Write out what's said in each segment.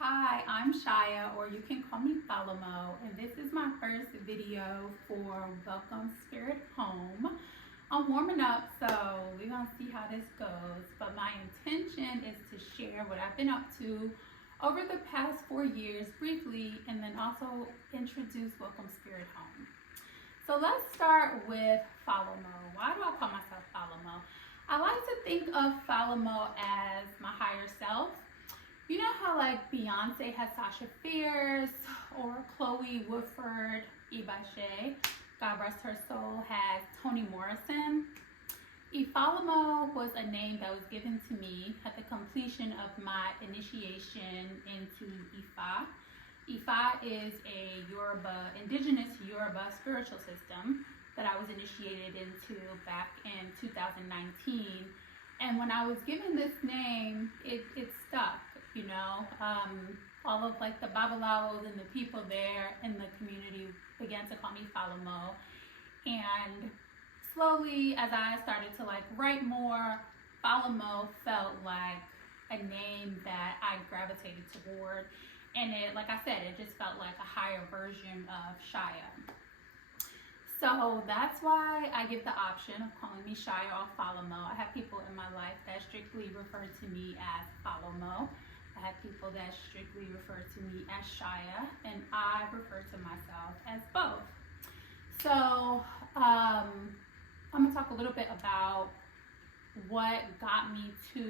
Hi, I'm Shyah, or you can call me Falomo, and this is my first video for Welcome Spirit Home. I'm warming up, so we're gonna see how this goes, but my intention is to share what I've been up to over the past 4 years briefly, and then also introduce Welcome Spirit Home. So let's start with Falomo. Why do I call myself Falomo? I like to think of Falomo as my higher self. You know how like Beyonce has Sasha Fierce, or Chloe Woodford Ibashe, God rest her soul, has Toni Morrison. Falomo was a name that was given to me at the completion of my initiation into Ifa. Ifa is a indigenous Yoruba spiritual system that I was initiated into back in 2019. And when I was given this name, it stuck, you know. All of like the Babalawos and the people there in the community began to call me Falomo. And slowly, as I started to like write more, Falomo felt like a name that I gravitated toward. And it, like I said, it just felt like a higher version of Shyah. So that's why I give the option of calling me Shyah or Falomo. I have people in my life that strictly refer to me as Falomo. I have people that strictly refer to me as Shyah, and I refer to myself as both. So I'm gonna talk a little bit about what got me to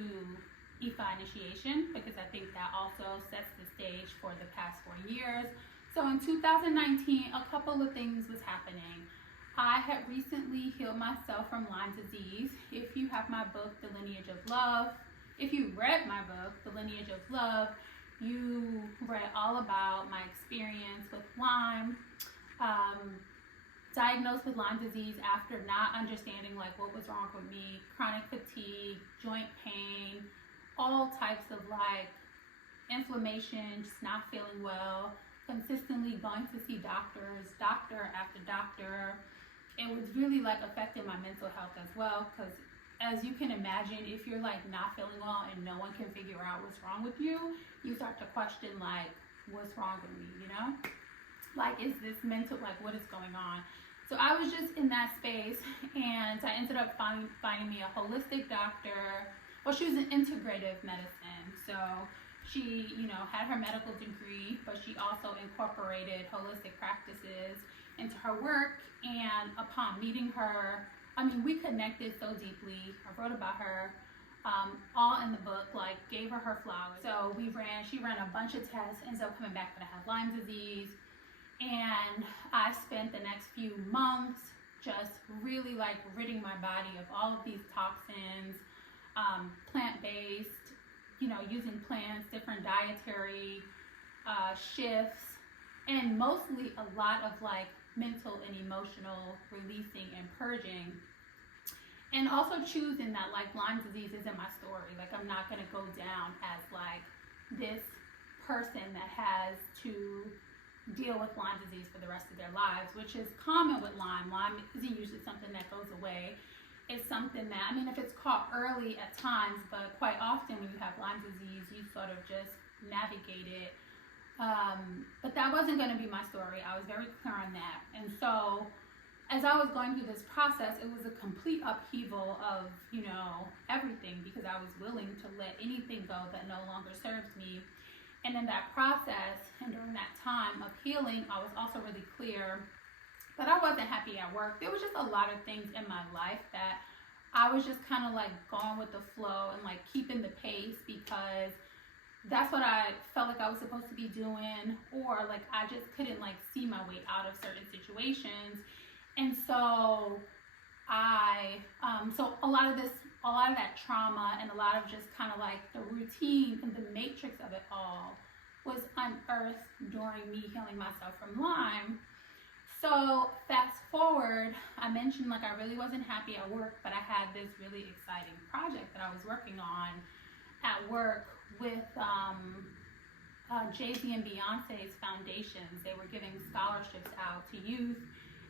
Ifa initiation, because I think that also sets the stage for the past 4 years. So in 2019, a couple of things was happening. I had recently healed myself from Lyme disease. If you have my book, The Lineage of Love, if you read my book, The Lineage of Love, you read all about my experience with Lyme. Diagnosed with Lyme disease after not understanding like what was wrong with me, chronic fatigue, joint pain, all types of like inflammation, just not feeling well, consistently going to see doctor after doctor. It was really like affecting my mental health as well, because as you can imagine, if you're like not feeling well and no one can figure out what's wrong with you, you start to question like, what's wrong with me, you know? Like, is this mental, like what is going on? So I was just in that space, and I ended up finding me a holistic doctor. Well, she was in integrative medicine, so she, you know, had her medical degree, but she also incorporated holistic practices into her work. And upon meeting her, I mean, we connected so deeply. I wrote about her, all in the book, like gave her flowers. So she ran a bunch of tests, ended up coming back that I had Lyme disease. And I spent the next few months just really like ridding my body of all of these toxins, plant-based, you know, using plants, different dietary shifts, and mostly a lot of like mental and emotional releasing and purging. And also choosing that like Lyme disease isn't my story. Like, I'm not gonna go down as like this person that has to deal with Lyme disease for the rest of their lives, which is common with Lyme. Lyme isn't usually something that goes away. It's something that, I mean, if it's caught early at times, but quite often when you have Lyme disease, you sort of just navigate it. But that wasn't going to be my story. I was very clear on that. And so as I was going through this process, it was a complete upheaval of, you know, everything, because I was willing to let anything go that no longer serves me. And in that process, and during that time of healing, I was also really clear that I wasn't happy at work. There was just a lot of things in my life that I was just kind of like going with the flow and like keeping the pace, because that's what I felt like I was supposed to be doing, or like I just couldn't like see my way out of certain situations. And so so a lot of that trauma and a lot of just kind of like the routine and the matrix of it all was unearthed during me healing myself from Lyme. So fast forward, I mentioned like I really wasn't happy at work, but I had this really exciting project that I was working on at work with Jay-Z and Beyonce's foundations. They were giving scholarships out to youth,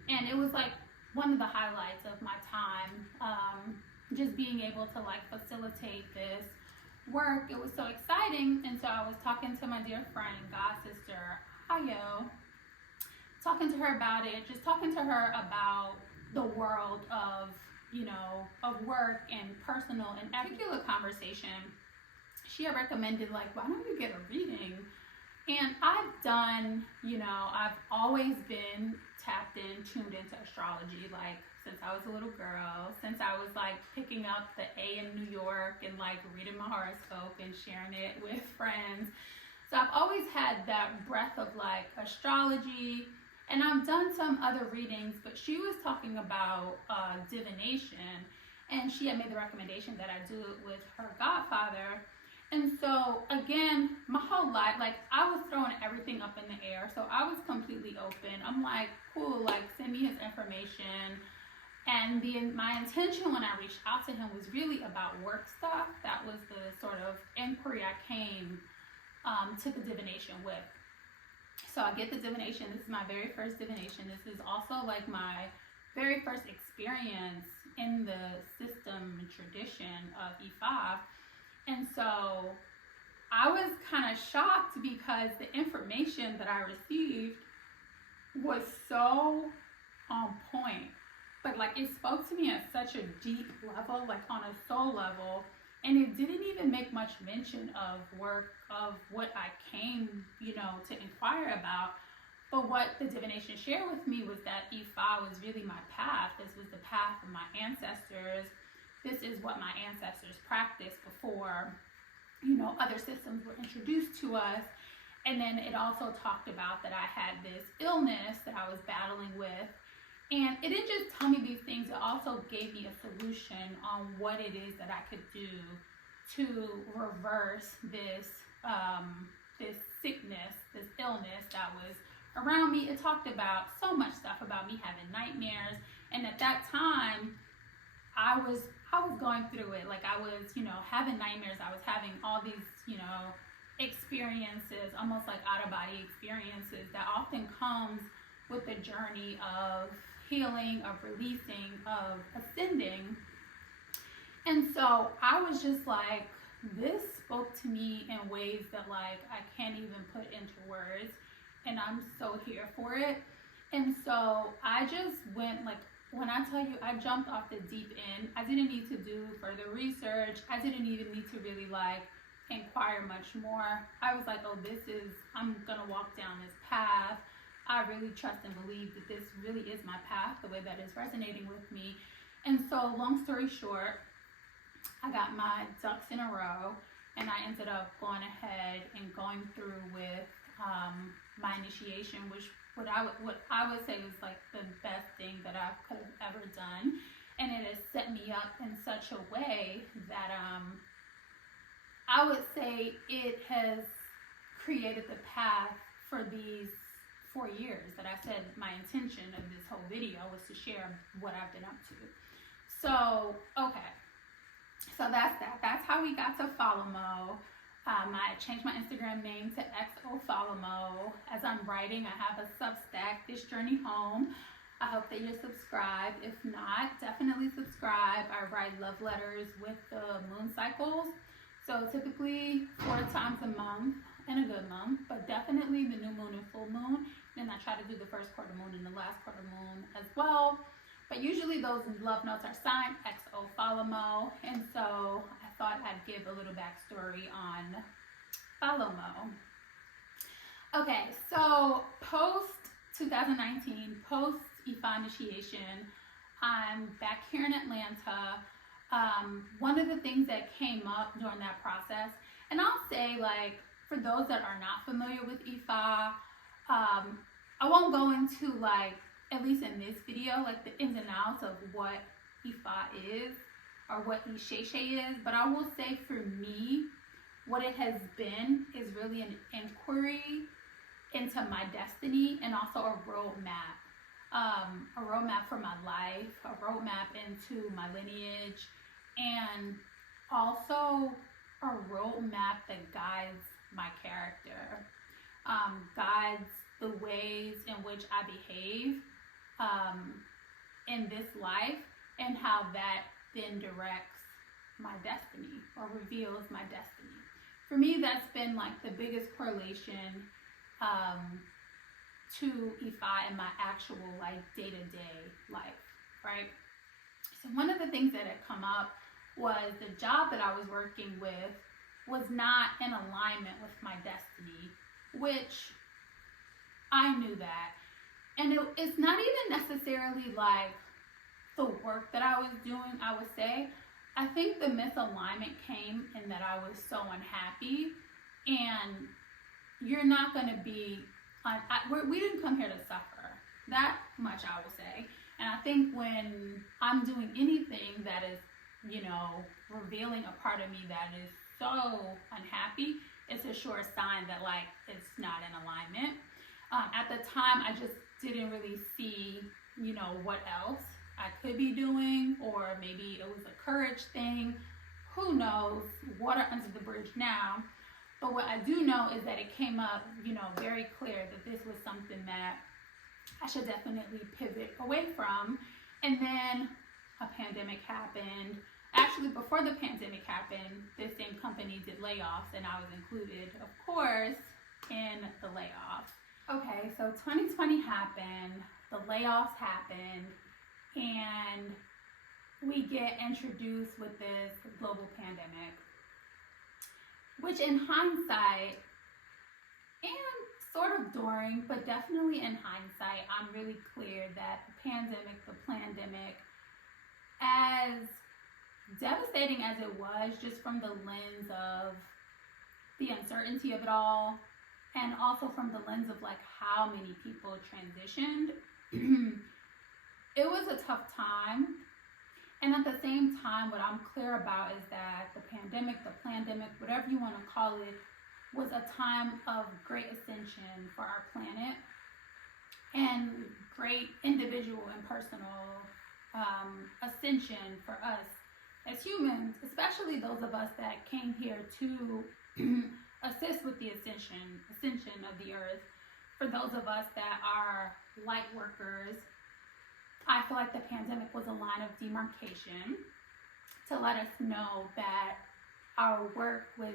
and it was like one of the highlights of my time, just being able to like facilitate this work, it was so exciting. And so I was talking to my dear friend, God sister, Ayo, talking to her about it, just talking to her about the world of, of work and personal and particular conversation. She had recommended, like, why don't you get a reading? And I've done, I've always been tapped in, tuned into astrology, like, since I was a little girl, since I was, like, picking up the A in New York and, like, reading my horoscope and sharing it with friends. So I've always had that breath of, like, astrology. And I've done some other readings, but she was talking about divination. And she had made the recommendation that I do it with her godfather. And so, again, my whole life, like, I was throwing everything up in the air. So I was completely open. I'm like, cool, like, send me his information. And my intention when I reached out to him was really about work stuff. That was the sort of inquiry I came to the divination with. So I get the divination. This is my very first divination. This is also, like, my very first experience in the system and tradition of E5. And so I was kind of shocked because the information that I received was so on point. But, like, it spoke to me at such a deep level, like on a soul level. And it didn't even make much mention of work, of what I came, to inquire about. But what the divination shared with me was that Ifa was really my path. This was the path of my ancestors. This is what my ancestors practiced before, other systems were introduced to us. And then it also talked about that I had this illness that I was battling with. And it didn't just tell me these things, it also gave me a solution on what it is that I could do to reverse this sickness, this illness that was around me. It talked about so much stuff about me having nightmares. And at that time, I was going through it. Like, I was, having nightmares. I was having all these, experiences, almost like out-of-body experiences that often comes with the journey of healing, of releasing, of ascending. And so I was just like, this spoke to me in ways that, like, I can't even put into words, and I'm so here for it. And so I just went, like, when I tell you I jumped off the deep end, I didn't need to do further research. I didn't even need to really, like, inquire much more. I was like, oh, I'm gonna walk down this path. I really trust and believe that this really is my path, the way that is resonating with me. And so, long story short, I got my ducks in a row, and I ended up going ahead and going through with my initiation, which what I would say was, like, the best thing that I could have ever done. And it has set me up in such a way that I would say it has created the path for these 4 years that I said my intention of this whole video was to share what I've been up to. So, okay. So that's that. That's how we got to Falomo. I changed my Instagram name to XO Falomo. As I'm writing, I have a Substack, This Journey Home. I hope that you're subscribed. If not, definitely subscribe. I write love letters with the moon cycles. So typically 4 times a month in a good month, but definitely the new moon and full moon. Then I try to do the first quarter moon and the last quarter moon as well. But usually those love notes are signed XO Falomo. And so I thought I'd give a little backstory on Falomo. Okay, so post 2019, post Ifa initiation, I'm back here in Atlanta. One of the things that came up during that process, and I'll say, like, for those that are not familiar with Ifa, I won't go into, like, at least in this video, like, the ins and outs of what Ifa is or what Isheshe is, but I will say for me, what it has been is really an inquiry into my destiny and also a roadmap. A roadmap for my life, a roadmap into my lineage, and also a roadmap that guides my character, guides the ways in which I behave in this life, and how that then directs my destiny or reveals my destiny. For me, that's been like the biggest correlation to Ifa in my actual like day-to-day life, right? So one of the things that had come up was the job that I was working with was not in alignment with my destiny, which I knew that. And it's not even necessarily like the work that I was doing, I would say. I think the misalignment came in that I was so unhappy, and you're not going to be, we didn't come here to suffer. That much I will say. And I think when I'm doing anything that is, you know, revealing a part of me that is so unhappy, it's a sure sign that like it's not in alignment. At the time, I just didn't really see, you know, what else I could be doing, or maybe it was a courage thing. Who knows? Water under the bridge now. But what I do know is that it came up, you know, very clear that this was something that I should definitely pivot away from. And then a pandemic happened. Actually, before the pandemic happened, this same company did layoffs, and I was included, of course, in the layoffs. Okay, so 2020 happened, the layoffs happened, and we get introduced with this global pandemic, which in hindsight, and sort of during, but definitely in hindsight, I'm really clear that the pandemic, as devastating as it was, just from the lens of the uncertainty of it all, and also from the lens of like how many people transitioned, it was a tough time. And at the same time, what I'm clear about is that the pandemic, whatever you want to call it, was a time of great ascension for our planet and great individual and personal ascension for us as humans, especially those of us that came here to assist with the ascension of the earth. For those of us that are light workers, I feel like the pandemic was a line of demarcation to let us know that our work was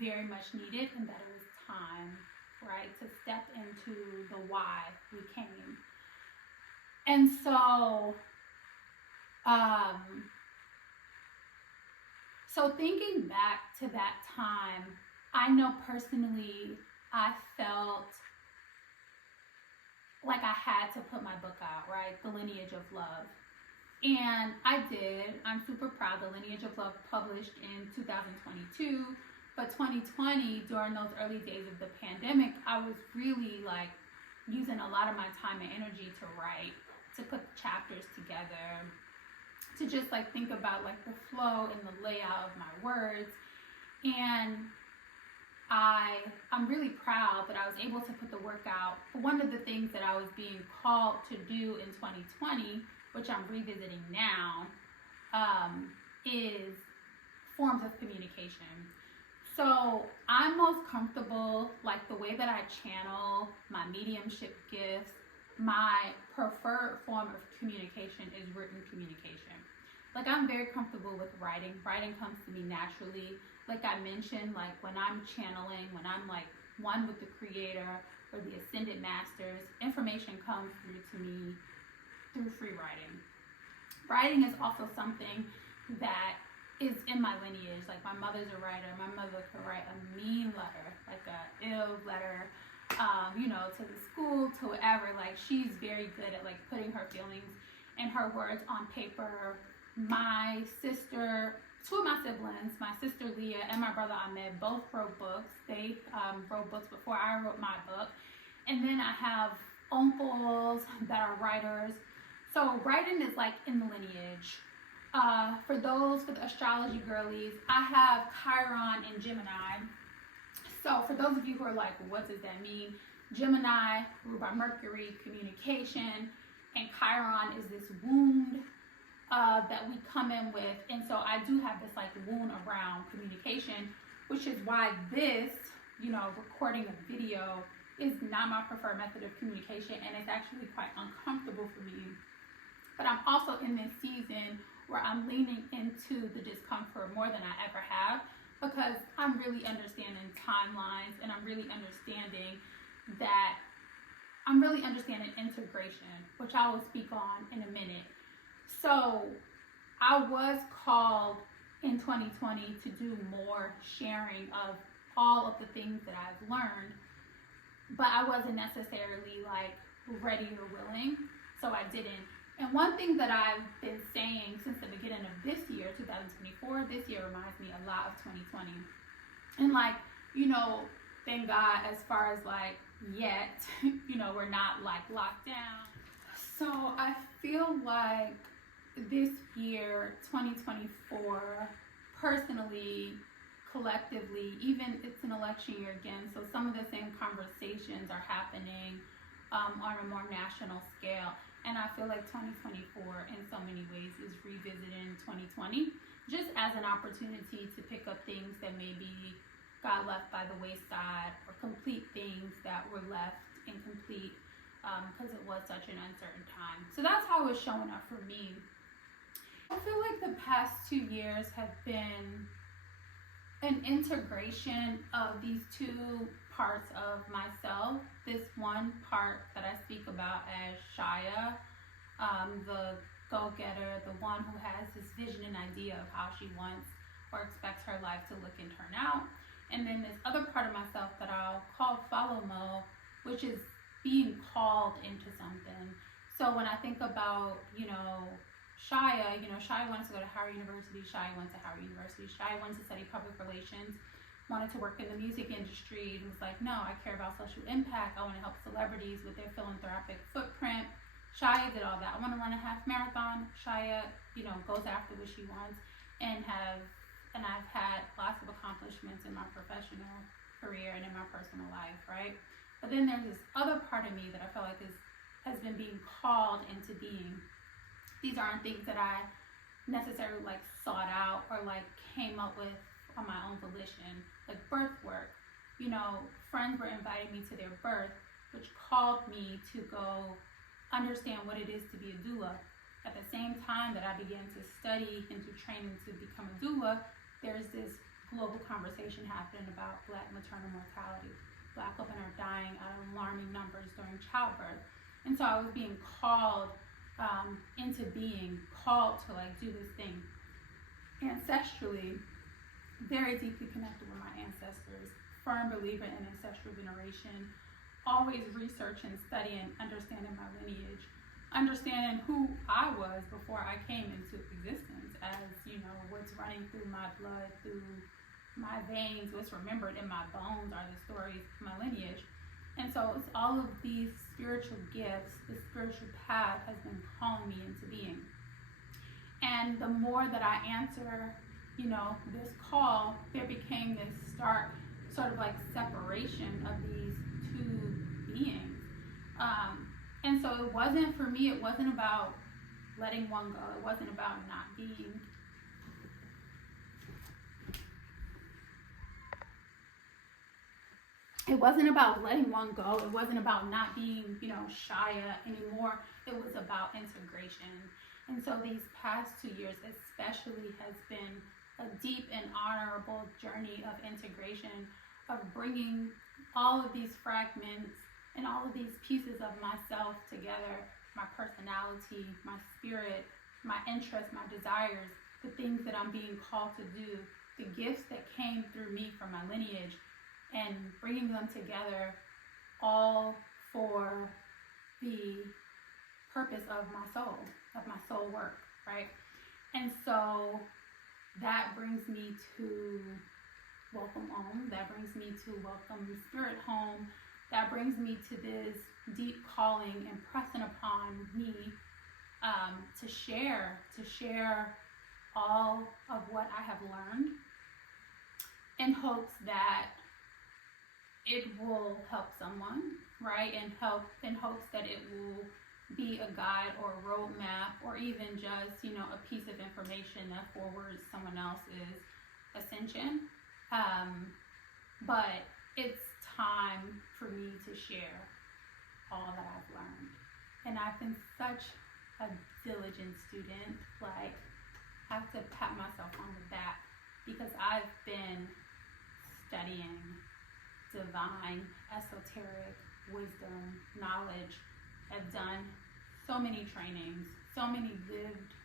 very much needed and that it was time, right, to step into the why we came. And so, so thinking back to that time, I know personally I felt like I had to put my book out, right? The Lineage of Love. And I did. I'm super proud. The Lineage of Love published in 2022. But 2020, during those early days of the pandemic, I was really like using a lot of my time and energy to write, to put chapters together, to just like think about like the flow and the layout of my words. And I'm really proud that I was able to put the work out. One of the things that I was being called to do in 2020, which I'm revisiting now, is forms of communication. So I'm most comfortable, like the way that I channel my mediumship gifts, my preferred form of communication is written communication. Like I'm very comfortable with writing. Writing comes to me naturally. Like I mentioned, like when I'm channeling, when I'm like one with the creator or the ascended masters, information comes through to me through free writing. Writing is also something that is in my lineage. Like my mother's a writer. My mother could write a mean letter, like a ill letter, you know, to the school, to whatever. Like she's very good at like putting her feelings and her words on paper. My sister, two of my siblings, my sister Leah and my brother Ahmed, both wrote books. They wrote books before I wrote my book. And then I have uncles that are writers. So writing is like in the lineage. For the astrology girlies, I have Chiron and Gemini. So for those of you who are like, what does that mean? Gemini, ruled by Mercury, communication, and Chiron is this wound that we come in with. And so I do have this like wound around communication, which is why this, you know, recording a video is not my preferred method of communication, and it's actually quite uncomfortable for me. But I'm also in this season where I'm leaning into the discomfort more than I ever have, because I'm really understanding timelines, and I'm really understanding integration, which I will speak on in a minute. So I was called in 2020 to do more sharing of all of the things that I've learned, but I wasn't necessarily like ready or willing, so I didn't. And one thing that I've been saying since the beginning of this year, 2024, this year reminds me a lot of 2020. And like, thank God, as far as like yet, we're not like locked down. So I feel like this year, 2024, personally, collectively, even it's an election year again, so some of the same conversations are happening on a more national scale. And I feel like 2024 in so many ways is revisiting 2020, just as an opportunity to pick up things that maybe got left by the wayside, or complete things that were left incomplete because it was such an uncertain time. So that's how it's showing up for me. I feel like the past 2 years have been an integration of these two parts of myself. This one part that I speak about as Shyah, the go-getter, the one who has this vision and idea of how she wants or expects her life to look and turn out. And then this other part of myself that I'll call Falomo, which is being called into something. So when I think about, Shyah, Shyah wanted to go to Howard University, Shyah went to Howard University, Shyah wanted to study public relations, wanted to work in the music industry, and was like, no, I care about social impact, I want to help celebrities with their philanthropic footprint. Shyah did all that. I want to run a half marathon. Shyah, goes after what she wants, and I've had lots of accomplishments in my professional career and in my personal life, right? But then there's this other part of me that I feel like has been being called into being. These aren't things that I necessarily like sought out or like came up with on my own volition, like birth work. Friends were inviting me to their birth, which called me to go understand what it is to be a doula. At the same time that I began to study and to train to become a doula, there's this global conversation happening about Black maternal mortality. Black women are dying at alarming numbers during childbirth. And so I was being called into being called to like do this thing. Ancestrally, very deeply connected with my ancestors, firm believer in ancestral veneration, always researching, studying, understanding my lineage, understanding who I was before I came into existence, as what's running through my blood, through my veins, what's remembered in my bones are the stories of my lineage. And so it's all of these spiritual gifts, the spiritual path has been calling me into being. And the more that I answer, this call, there became this stark sort of like separation of these two beings. And so it wasn't, for me, it wasn't about letting one go. It wasn't about not being. It wasn't about letting one go. It wasn't about not being, Shyah anymore. It was about integration. And so these past 2 years especially has been a deep and honorable journey of integration, of bringing all of these fragments and all of these pieces of myself together, my personality, my spirit, my interests, my desires, the things that I'm being called to do, the gifts that came through me from my lineage, and bringing them together all for the purpose of my soul work, right? And so that brings me to welcome home, that brings me to welcome spirit home, that brings me to this deep calling and pressing upon me to share all of what I have learned, in hopes that it will help someone, right? And in hopes that it will be a guide or a roadmap, or even just, a piece of information that forwards someone else's ascension. But it's time for me to share all that I've learned. And I've been such a diligent student. Like, have to pat myself on the back because I've been studying divine, esoteric wisdom, knowledge. I've done so many trainings, so many lived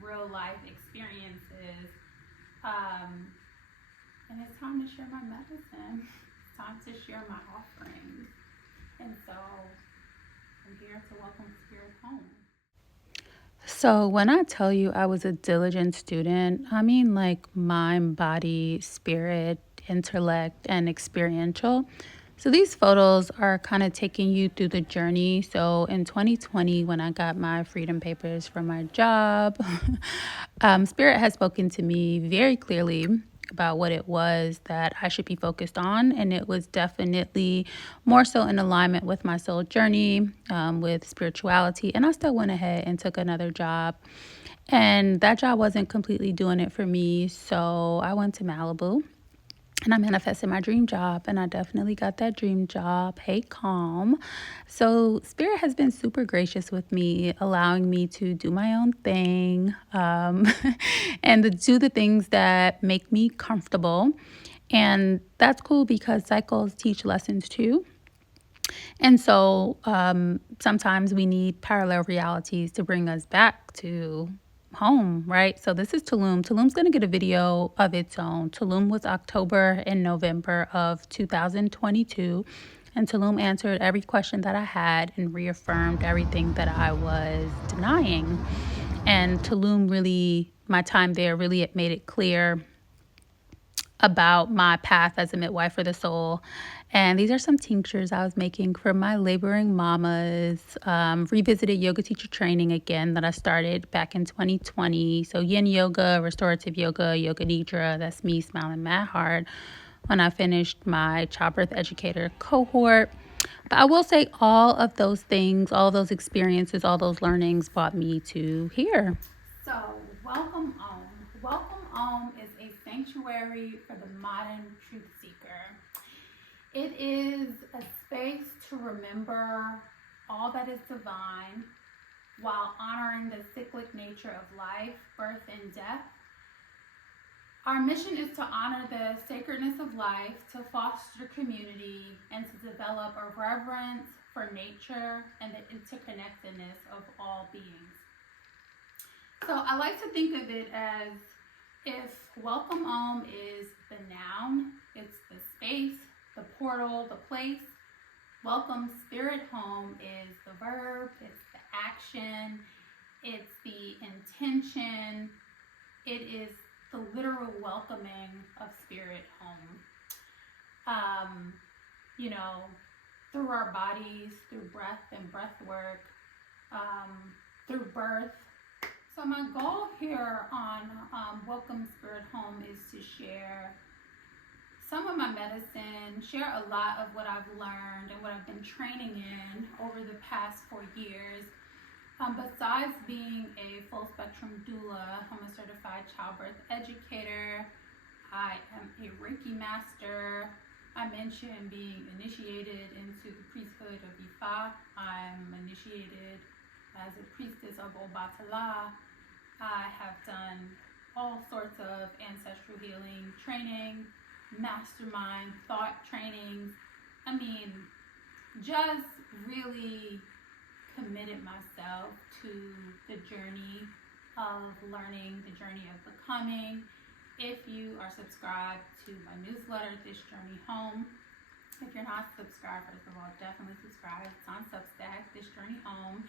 real life experiences. And it's time to share my medicine. It's time to share my offerings. And so I'm here to welcome Spirit home. So when I tell you I was a diligent student, I mean like mind, body, spirit, intellect, and experiential. So these photos are kind of taking you through the journey. So in 2020, when I got my freedom papers from my job, Spirit has spoken to me very clearly about what it was that I should be focused on. And it was definitely more so in alignment with my soul journey, with spirituality. And I still went ahead and took another job. And that job wasn't completely doing it for me. So I went to Malibu. And I manifested my dream job, and I definitely got that dream job. Hey, calm. So Spirit has been super gracious with me, allowing me to do my own thing, and to do the things that make me comfortable. And that's cool because cycles teach lessons too. And so sometimes we need parallel realities to bring us back to home, right? So this is Tulum. Tulum's going to get a video of its own. Tulum was October and November of 2022. And Tulum answered every question that I had and reaffirmed everything that I was denying. And Tulum really, my time there really made it clear about my path as a midwife for the soul. And these are some tinctures I was making for my laboring mamas. Revisited yoga teacher training again that I started back in 2020. So yin yoga, restorative yoga, yoga nidra, that's me smiling mad hard when I finished my childbirth educator cohort. But I will say all of those things, all those experiences, all those learnings brought me to here. So welcome home. Welcome home is a sanctuary for the modern truth seeker. It is a space to remember all that is divine while honoring the cyclic nature of life, birth, and death. Our mission is to honor the sacredness of life, to foster community, and to develop a reverence for nature and the interconnectedness of all beings. So I like to think of it as if welcome home is the noun, it's the space, the portal, the place. Welcome Spirit home is the verb, it's the action, it's the intention, it is the literal welcoming of Spirit home. Through our bodies, through breath and breath work, through birth. So my goal here on Welcome Spirit Home is to share some of my medicine, share a lot of what I've learned and what I've been training in over the past 4 years. Besides being a full spectrum doula, I'm a certified childbirth educator. I am a Reiki master. I mentioned being initiated into the priesthood of Ifa. I'm initiated as a priestess of Obatala. I have done all sorts of ancestral healing training, mastermind thought trainings. Just really committed myself to the journey of learning, the journey of becoming. If you are subscribed to my newsletter, This Journey Home, if you're not subscribed, first of all, definitely subscribe. It's on Substack, This Journey Home,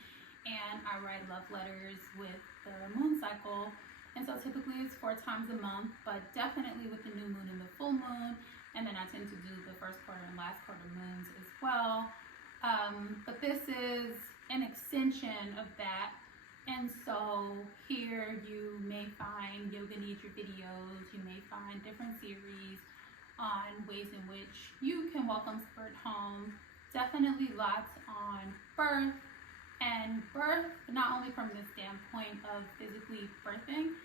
and I write love letters with the moon cycle. And so typically it's 4 times a month, but definitely with the new moon and the full moon. And then I tend to do the first quarter and last quarter moons as well. But this is an extension of that. And so here you may find yoga nidra videos, you may find different series on ways in which you can welcome Spirit home. Definitely lots on birth, and birth not only from the standpoint of physically birthing,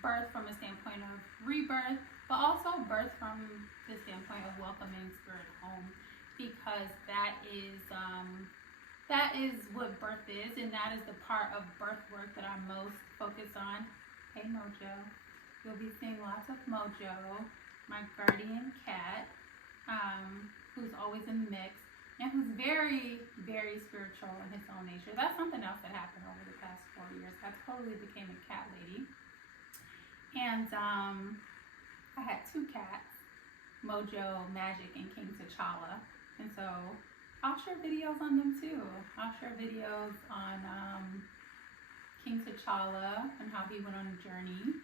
birth from a standpoint of rebirth, but also birth from the standpoint of welcoming Spirit home, because that is what birth is, and that is the part of birth work that I'm most focused on. Hey Mojo. You'll be seeing lots of Mojo, my guardian cat, who's always in the mix and who's very, very spiritual in his own nature. That's something else that happened over the past 4 years. I totally became a cat lady. And I had 2 cats, Mojo, Magic, and King T'Challa. And so I'll share videos on them too. I'll share videos on King T'Challa and how he went on a journey,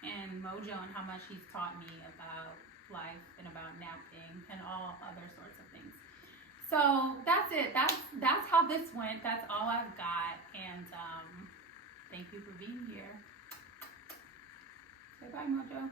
and Mojo and how much he's taught me about life and about napping and all other sorts of things. So that's it. That's how this went. That's all I've got. And thank you for being here. Say bye, Mojo.